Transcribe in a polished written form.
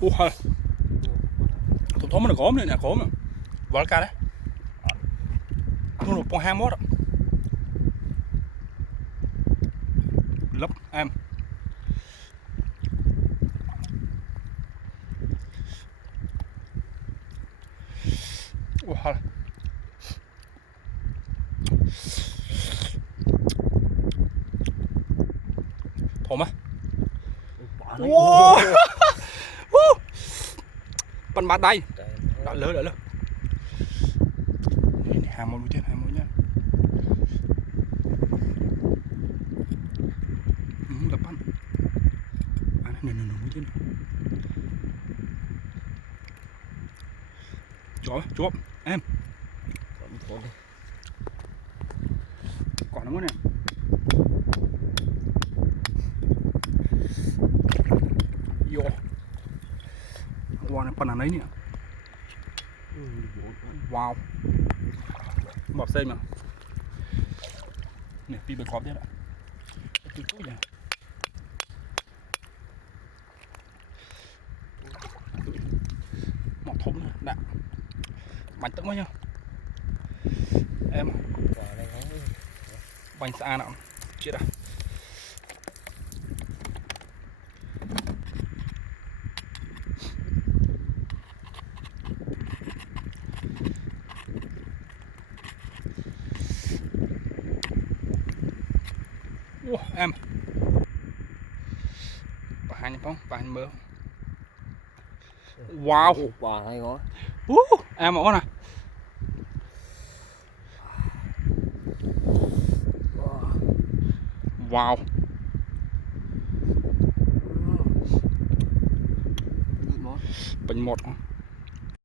Ủa, thốt mà nó có này nè, có mà. Vào cái đấy. Nó bằng 21 ạ. Lấp em. Ủa. Thơm á. Wow. Bắn bát đây. Đã lớn rồi. Này 21 mũi tên, 21 nhá. Gặp bắn. À này mũi tên. Chó em. Còn nó nè. Yo. Wow, này phần này nè. Wow. Bọt xây mà. Nè, pi bật khóp thế ạ. Chút chút vậy. Mọt thúng nè, đã. Bánh tấm quá nhá. Em. Bánh xa nào. Chết à. Em bà hai không bà hai mơ. Wow bà hay quá. Em ổn nè. Wow bình một